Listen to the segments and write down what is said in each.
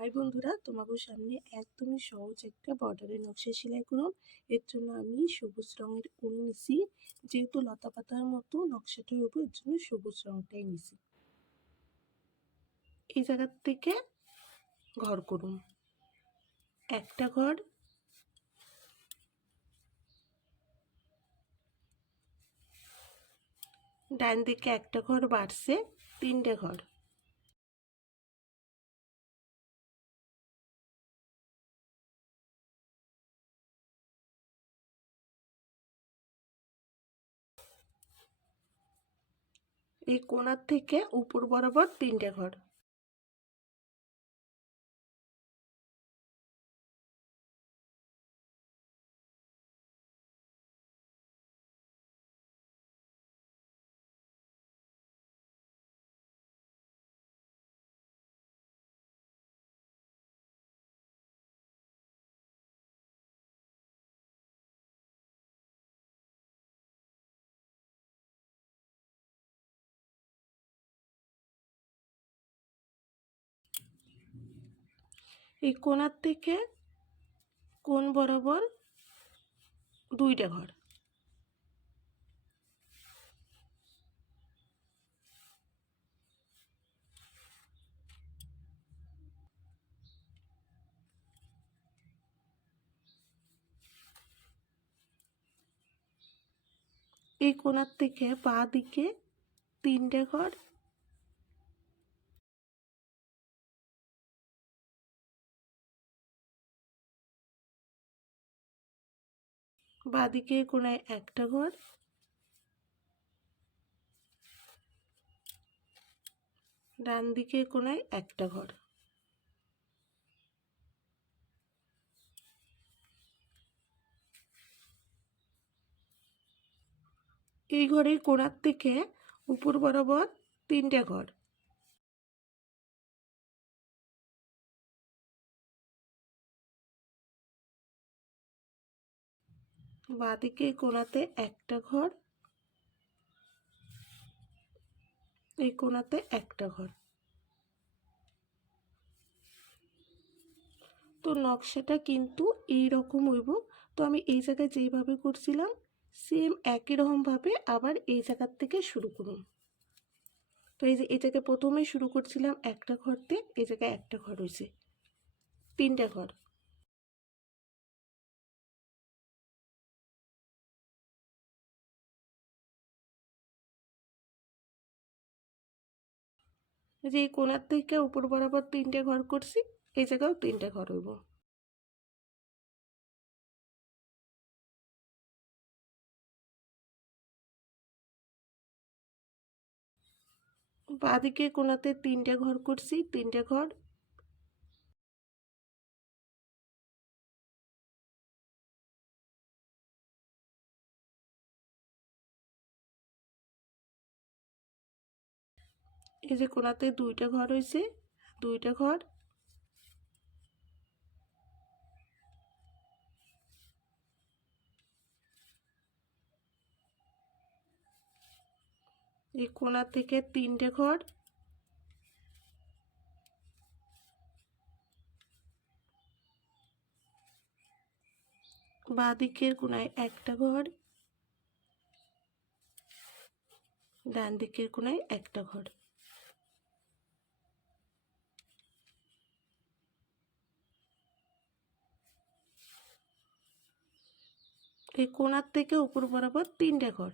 High বন্ধুরা, তোমাদের সামনে একদমই সহজ একটা বর্ডারের নকশা সেলাই করুন। এর জন্য আমি সবুজ রঙের উল নিছি, যেহেতু লতা পাতার মতো নকশাটা হইব, এর জন্য সবুজ রঙটাই নিছি। এই জায়গা থেকে ঘর করুন, একটা ঘর, ডান দিকে একটা ঘর বাড়ছে, তিনটে ঘর। এই কোণার থেকে উপর বরাবর তিনটে ঘর। এই কোণার থেকে কোণ বরাবর দুইটা ঘর। এই কোণার থেকে বাঁ দিকে তিনটে ঘর, বাঁ দিকে কোণায় একটা ঘর, ডান দিকে কোণায় একটা ঘর। এই ঘরের কোণার থেকে উপর বরাবর তিনটে ঘর। বাঁদিকে কোণাতে একটা ঘর, এই কোণাতে একটা ঘর। তো নকশাটা কিন্তু এই রকম হইব। তো আমি এই জায়গায় যেইভাবে করছিলাম সেম একই রকমভাবে আবার এই জায়গার থেকে শুরু করুন। তো এই যে এই জায়গায় প্রথমে শুরু করছিলাম একটা ঘর দিয়ে, এই জায়গায় একটা ঘর হয়েছে, তিনটা ঘর। যে এই কোণার থেকে উপর বরাবর তিনটে ঘর করছি, এই জায়গাও তিনটে ঘর হইব। বাঁদিকে কোণাতে তিনটে ঘর করছি, তিনটে ঘর। এই যে কোণাতে দুইটা ঘর হয়েছে, দুইটা ঘর। এই কোণা থেকে তিনটে ঘর, বাঁ দিকের কোণায় একটা ঘর, ডান দিকের কোণায় একটা ঘর। এই কোণার থেকে উপর বরাবর তিনটে ঘর।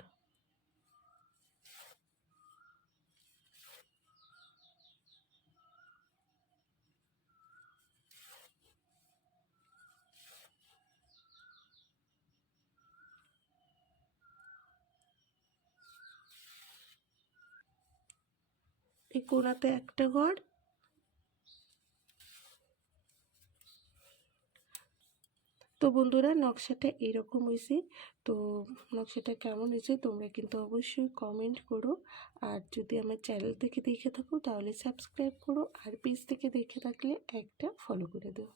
এই কোণাতে একটা ঘর। তো বন্ধুরা, নকশাটা এরকম হয়েছে। তো নকশাটা কেমন হয়েছে তোমরা কিন্তু অবশ্যই কমেন্ট করো। আর যদি আমার চ্যানেল থেকে দেখে থাকো তাহলে সাবস্ক্রাইব করো, আর পেজ থেকে দেখে থাকলে একটা ফলো করে দিও।